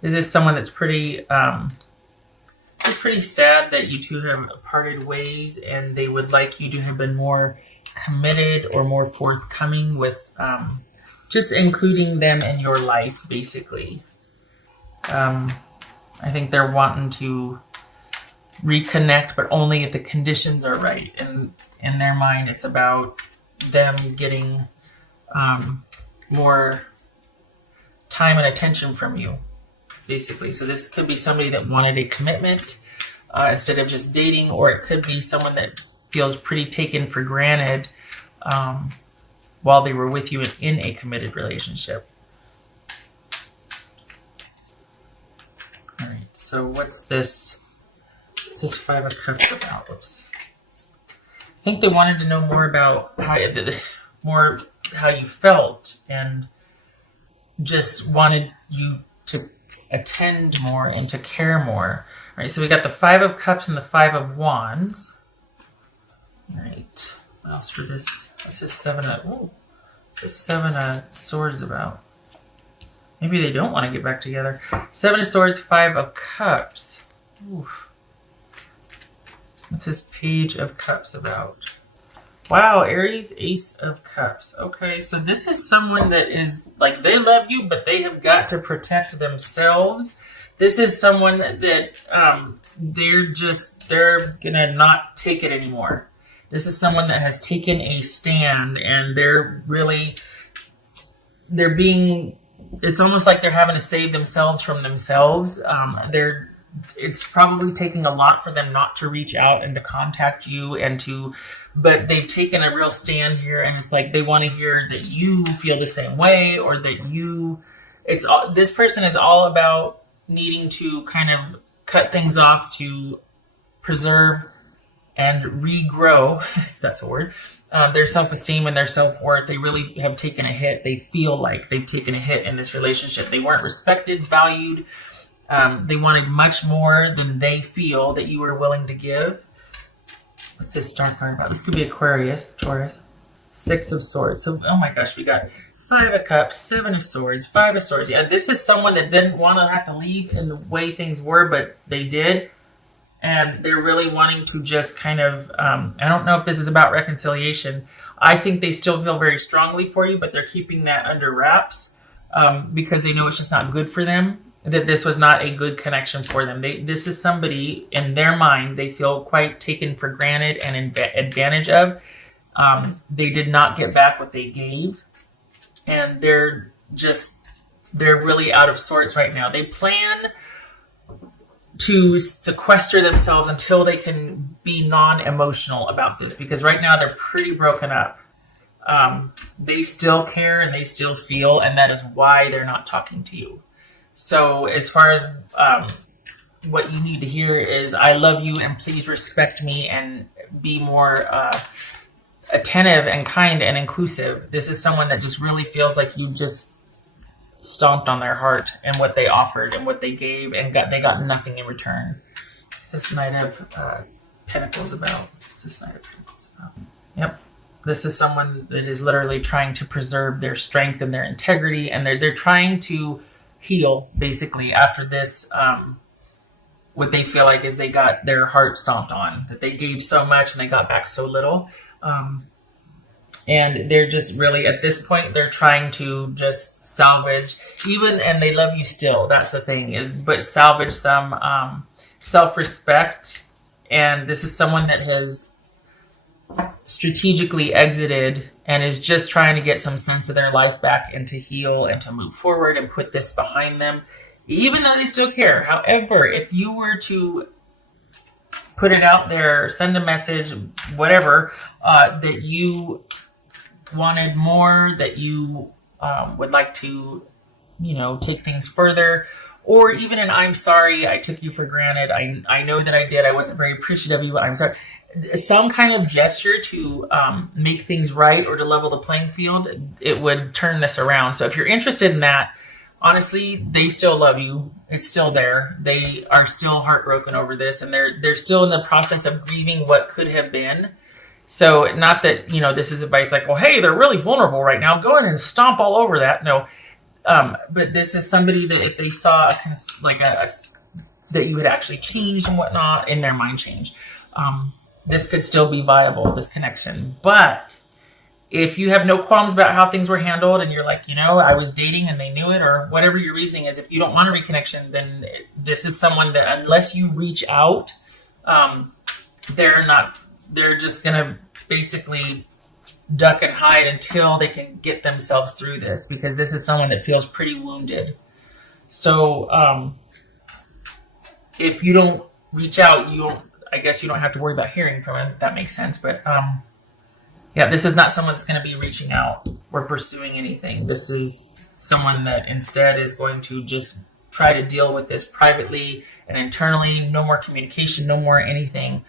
This is someone that's pretty sad that you two have parted ways, and they would like you to have been more committed or more forthcoming with just including them in your life, basically. I think they're wanting to reconnect, but only if the conditions are right. And in their mind, it's about them getting more time and attention from you, basically. So this could be somebody that wanted a commitment instead of just dating, or it could be someone that feels pretty taken for granted while they were with you in a committed relationship. All right, so what's this? What's this Five of Cups about? Whoops. I think they wanted to know more about how you felt, and just wanted you to attend more and to care more. All right, so we got the Five of Cups and the Five of Wands. All right, what else for this? What's this Seven of Swords about? Maybe they don't want to get back together. Seven of Swords, Five of Cups. Oof. What's this Page of Cups about? Wow, Aries, Ace of Cups. Okay, so this is someone that is, like, they love you, but they have got to protect themselves. This is someone that they're gonna not take it anymore. This is someone that has taken a stand, and it's almost like they're having to save themselves from themselves. It's probably taking a lot for them not to reach out and to contact you but they've taken a real stand here, and it's like they want to hear that you feel the same way, or that this person is all about needing to kind of cut things off to preserve and regrow, if that's a word, their self-esteem and their self-worth. They really have taken a hit. They feel like they've taken a hit in this relationship. They weren't respected, valued. They wanted much more than they feel that you were willing to give. What's this star card about? This could be Aquarius, Taurus. Six of Swords. So, oh my gosh, we got Five of Cups, Seven of Swords, Five of Swords. Yeah, this is someone that didn't want to have to leave in the way things were, but they did. And they're really wanting to just kind of, I don't know if this is about reconciliation. I think they still feel very strongly for you, but they're keeping that under wraps because they know it's just not good for them, that this was not a good connection for them. This is somebody, in their mind, they feel quite taken for granted and advantage of. They did not get back what they gave. And they're really out of sorts right now. They plan to sequester themselves until they can be non-emotional about this, because right now they're pretty broken up. They still care and they still feel, and that is why they're not talking to you. So as far as what you need to hear is, I love you and please respect me and be more attentive and kind and inclusive. This is someone that just really feels like you just stomped on their heart and what they offered and what they gave, and they got nothing in return. What's this Knight of Pentacles about? What's this Knight of Pentacles about? Yep. This is someone that is literally trying to preserve their strength and their integrity, and they're trying to heal, basically, after this, what they feel like is they got their heart stomped on, that they gave so much and they got back so little. And they're just really, at this point, they're trying to just salvage, and they love you still, that's the thing, but salvage some self-respect. And this is someone that has strategically exited and is just trying to get some sense of their life back and to heal and to move forward and put this behind them, even though they still care. However, if you were to put it out there, send a message, whatever, that you wanted more, that you would like to, take things further, or even an I'm sorry, I took you for granted, I know that I did, I wasn't very appreciative of you, I'm sorry. Some kind of gesture to make things right or to level the playing field, it would turn this around. So if you're interested in that, honestly, they still love you. It's still there. They are still heartbroken over this, and they're still in the process of grieving what could have been. So not that, this is advice like, well, hey, they're really vulnerable right now, go in and stomp all over that. No, But this is somebody that if they saw that you had actually changed and whatnot, in their mind change, this could still be viable, this connection. But if you have no qualms about how things were handled and you're like, I was dating and they knew it, or whatever your reasoning is, if you don't want a reconnection, then this is someone that unless you reach out, they're just going to basically duck and hide until they can get themselves through this, because this is someone that feels pretty wounded. So if you don't reach out, I guess you don't have to worry about hearing from him. That makes sense. But yeah, this is not someone that's going to be reaching out or pursuing anything. This is someone that instead is going to just try to deal with this privately and internally. No more communication, no more anything,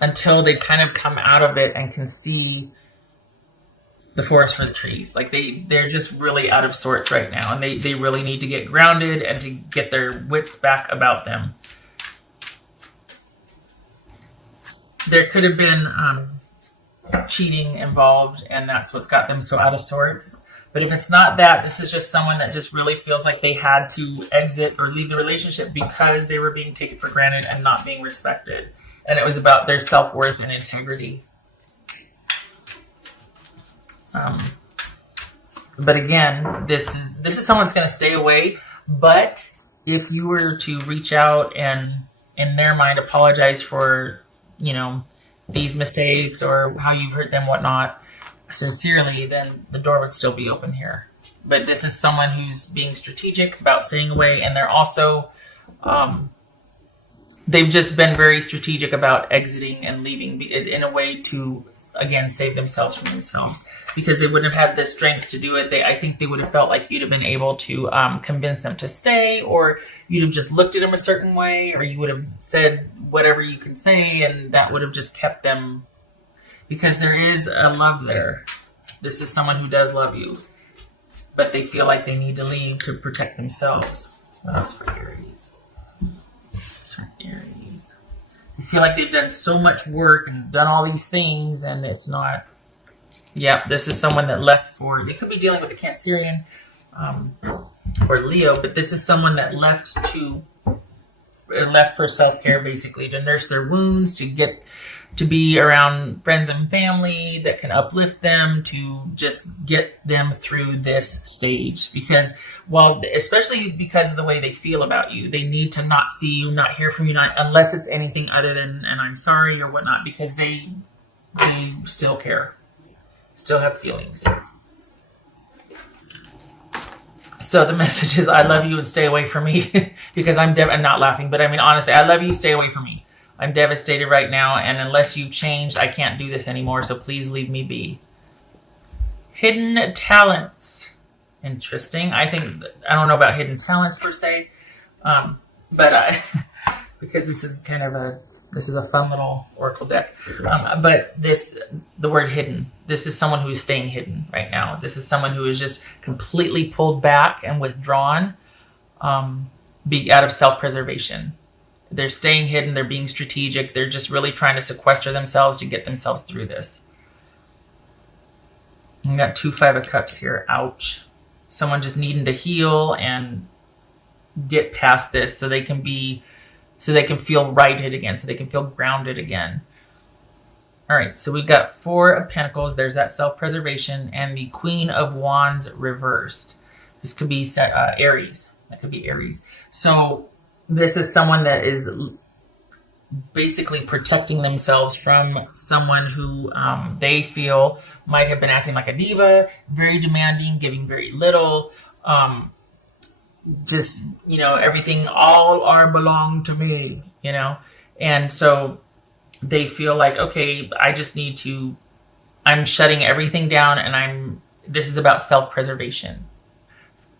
until they kind of come out of it and can see the forest for the trees. Like they're just really out of sorts right now, and they really need to get grounded and to get their wits back about them. There could have been cheating involved, and that's what's got them so out of sorts. But if it's not that, this is just someone that just really feels like they had to exit or leave the relationship because they were being taken for granted and not being respected. And it was about their self-worth and integrity. But again, this is someone's going to stay away. But if you were to reach out and in their mind apologize for, these mistakes or how you hurt them, whatnot, sincerely, then the door would still be open here. But this is someone who's being strategic about staying away, and they're also, they've just been very strategic about exiting and leaving in a way to, again, save themselves from themselves, because they wouldn't have had the strength to do it. I think they would have felt like you'd have been able to convince them to stay, or you'd have just looked at them a certain way, or you would have said whatever you can say, and that would have just kept them, because there is a love there. This is someone who does love you, but they feel like they need to leave to protect themselves. What else for Aries? Aries. I feel like they've done so much work and done all these things, and it's not. Yeah, this is someone that left for. They could be dealing with a Cancerian or Leo, but this is someone that left for self-care, basically, to nurse their wounds, to be around friends and family that can uplift them, to just get them through this stage. Because, especially because of the way they feel about you, they need to not see you, not hear from you, unless it's anything other than, and I'm sorry or whatnot, because they still care, still have feelings. So the message is, I love you and stay away from me, because I'm not laughing, but I mean, honestly, I love you, stay away from me. I'm devastated right now, and unless you've changed, I can't do this anymore, so please leave me be. Hidden talents. Interesting. I don't know about hidden talents per se, but because this is a fun little oracle deck. But the word hidden, this is someone who is staying hidden right now. This is someone who is just completely pulled back and withdrawn, out of self-preservation. They're staying hidden. They're being strategic. They're just really trying to sequester themselves to get themselves through this. You got 2 5 of Cups here. Ouch. Someone just needing to heal and get past this so they can feel righted again, so they can feel grounded again. All right, so we've got 4 of Pentacles. There's that self-preservation, and the Queen of Wands reversed. This could be Aries. That could be Aries. So this is someone that is basically protecting themselves from someone who they feel might have been acting like a diva, very demanding, giving very little, just, everything, all are belong to me, and so they feel like, okay, I'm shutting everything down, and this is about self-preservation,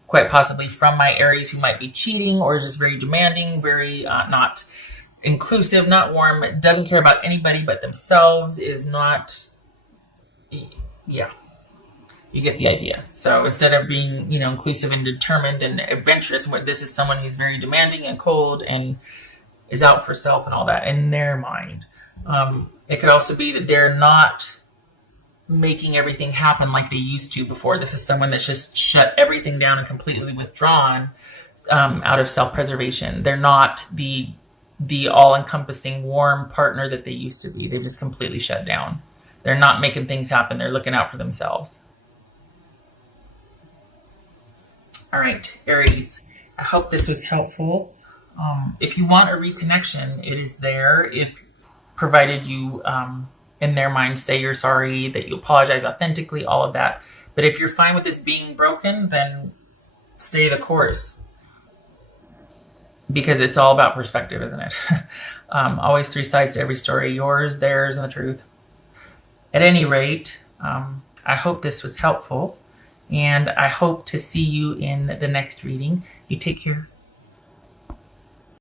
quite possibly from my Aries, who might be cheating or is just very demanding, very not inclusive, not warm, doesn't care about anybody but themselves, is not, yeah. You get the idea. So instead of being, inclusive and determined and adventurous, this is someone who's very demanding and cold and is out for self and all that in their mind. It could also be that they're not making everything happen like they used to before. This is someone that's just shut everything down and completely withdrawn out of self-preservation. They're not the all-encompassing warm partner that they used to be. They've just completely shut down. They're not making things happen. They're looking out for themselves. All right, Aries, I hope this was helpful. If you want a reconnection, it is there. If provided you, in their mind, say you're sorry, that you apologize authentically, all of that. But if you're fine with this being broken, then stay the course. Because it's all about perspective, isn't it? Always three sides to every story: yours, theirs, and the truth. At any rate, I hope this was helpful, and I hope to see you in the next reading. You take care.